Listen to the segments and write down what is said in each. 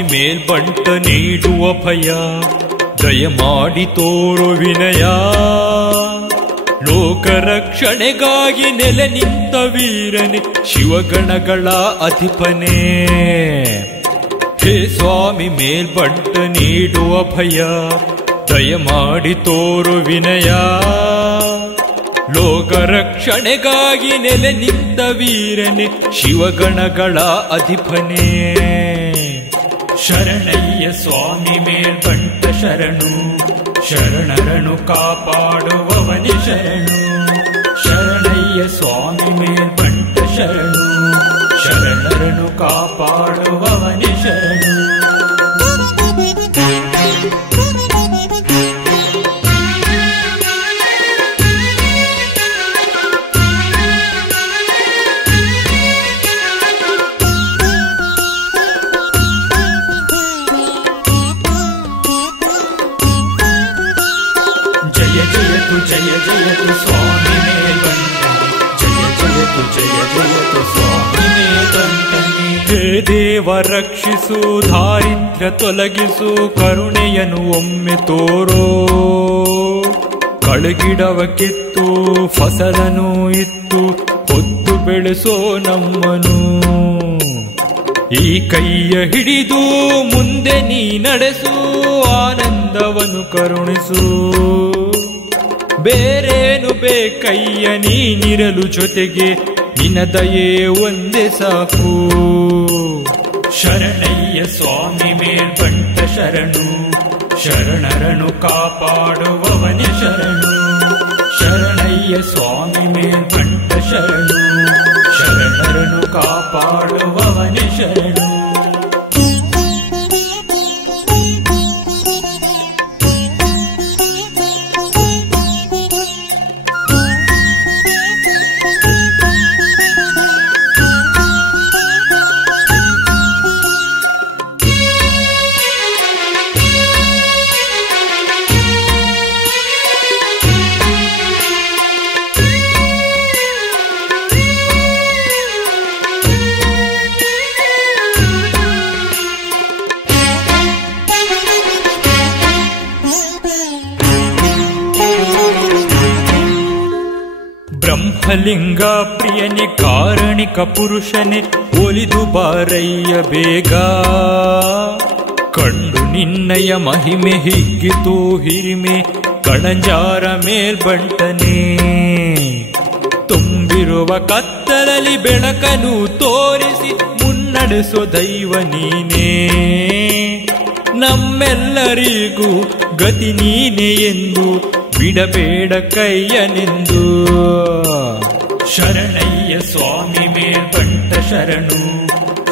ಸ್ವಾಮಿ ಮೇಲ್ಬಂಟ ನೀಡುವ ಭಯ, ದಯಮಾಡಿ ತೋರು ವಿನಯ. ಲೋಕ ರಕ್ಷಣೆಗಾಗಿ ನೆಲೆ ನಿಂತ ವೀರನೆ, ಶಿವಗಣಗಳ ಅಧಿಪನೇ. ಹೇ ಸ್ವಾಮಿ ಮೇಲ್ಬಂಟ ನೀಡುವ ಭಯ, ದಯಮಾಡಿ ತೋರು ವಿನಯ. ಲೋಕ ರಕ್ಷಣೆಗಾಗಿ ನೆಲೆ ನಿಂತ ವೀರನೆ, ಶಿವಗಣಗಳ ಅಧಿಪನೇ. ಶರಣಯ್ಯ ಸ್ವಾಮಿ ಮೇಲ್ಬಂಟ ಶರಣು, ಶರಣರನು ಕಾಪಾಡುವವನೇ ಶರಣು. ಶರಣಯ್ಯ ಸ್ವಾಮಿ ಮೇಲ್ಬಂಟ ಶರಣು, ಶರಣರನು ಕಾಪಾಡುವವನೇ ಶರಣು. ಜಯ ಜಯತು ಸ್ವಾಮಿ ಮೇಲ್ಬಂಟನೆ, ಜಯ ಜಯತು ಜಯ ಜಯತು ಸ್ವಾಮಿ ಮೇಲ್ಬಂಟನೆ. ಹೇ ದೇವ ರಕ್ಷಿಸು, ದಾರಿದ್ರ್ಯ ತೊಲಗಿಸು, ಕರುಣೆಯನ್ನು ಒಮ್ಮೆ ತೋರೋ. ಕಳಗಿಡವ ಕಿತ್ತು ಫಸಲನು ಇತ್ತು, ಹೊತ್ತು ಬೆಳೆಸೋ ನಮ್ಮನು. ಈ ಕೈಯ ಹಿಡಿದು ಮುಂದೆ ನೀ ನಡೆಸು, ಆನಂದವನ್ನು ಕರುಣಿಸು. ಬೇರೇನು ಬೇಕಯ್ಯ ನೀನಿರಲು ಜೊತೆಗೆ, ನಿನ್ನ ದಯೆ ಒಂದೇ ಸಾಕು. ಶರಣಯ್ಯ ಸ್ವಾಮಿ ಮೇಲ್ಬಂಟ ಶರಣು, ಶರಣರನು ಕಾಪಾಡುವವನೇ ಶರಣು. ಶರಣಯ್ಯ ಸ್ವಾಮಿ ಮೇಲ್ಬಂಟ ಶರಣು, ಶರಣರನು ಕಾಪಾಡುವವನೇ ಶರಣು. ಬ್ರಹ್ಮಲಿಂಗ ಪ್ರಿಯನೆ, ಕಾರಣಿಕ ಪುರುಷನೆ, ಒಲಿದು ಬಾರಯ್ಯ ಬೇಗ. ಕಂಡು ನಿನ್ನಯ ಮಹಿಮೆ ಹಿಗ್ಗಿತು ಹಿರಿಮೆ, ಕಣಂಜಾರ ಮೇಲ್ಬಂಟನೆ. ತುಂಬಿರುವ ಕತ್ತಲಲ್ಲಿ ಬೆಳಕನ್ನು ತೋರಿಸಿ, ಮುನ್ನಡೆಸೋ ದೈವ ನೀನೇ. ನಮ್ಮೆಲ್ಲರಿಗೂ ಗತಿ ನೀನೆ ಎಂದು, ಬಿಡಬೇಡ ಕೈಯನೆಂದು. ಶರಣಯ್ಯ ಸ್ವಾಮಿ ಮೇಲ್ಬಂಟ ಶರಣು,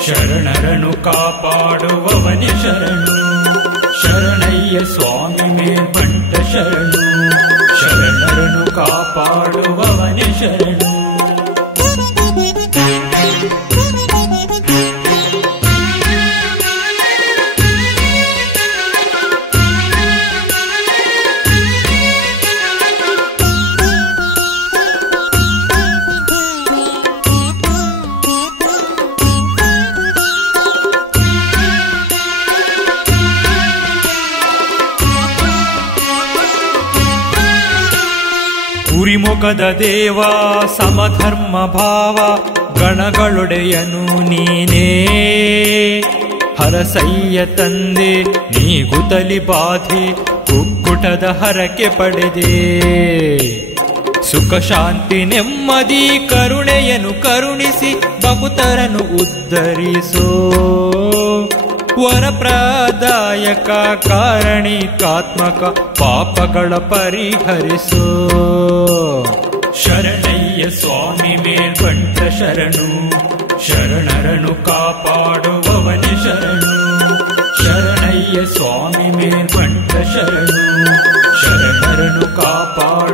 ಶರಣರನು ಕಾಪಾಡುವವನೇ ಶರಣು. ಶರಣಯ್ಯ ಸ್ವಾಮಿ ಮೇಲ್ಬಂಟ ಶರಣು, ಶರಣರನು ಕಾಪಾಡುವವನೇ ಶರಣು. ಕುರಿಮುಖದ ದೇವ, ಸಮಧರ್ಮ ಭಾವ, ಗಣಗಳೊಡೆಯನು ನೀನೇ. ಹರಸಯ್ಯ ತಂದೆ ನೀಗುತ್ತಲಿ ಬಾಧೆ, ಕುಕ್ಕುಟದ ಹರಕೆ ಪಡೆದೆ. ಸುಖ ಶಾಂತಿ ನೆಮ್ಮದಿ ಕರುಣೆಯನ್ನು ಕರುಣಿಸಿ, ಭಕ್ತರನ್ನು ಉದ್ಧರಿಸೋ. ವರಪ್ರದಾಯಕ ಕಾರಣಿಕಾತ್ಮಕ, ಪಾಪಗಳ ಪರಿಹರಿಸೋ. ಶರಣಯ್ಯ ಸ್ವಾಮಿ ಮೇಲ್ಬಂಟ ಶರಣು, ಶರಣರನು ಕಾಪಾಡುವವನೇ ಶರಣು. ಶರಣಯ್ಯ ಸ್ವಾಮಿ ಮೇಲ್ಬಂಟ ಶರಣು, ಶರಣರನು ಕಾಪಾಡು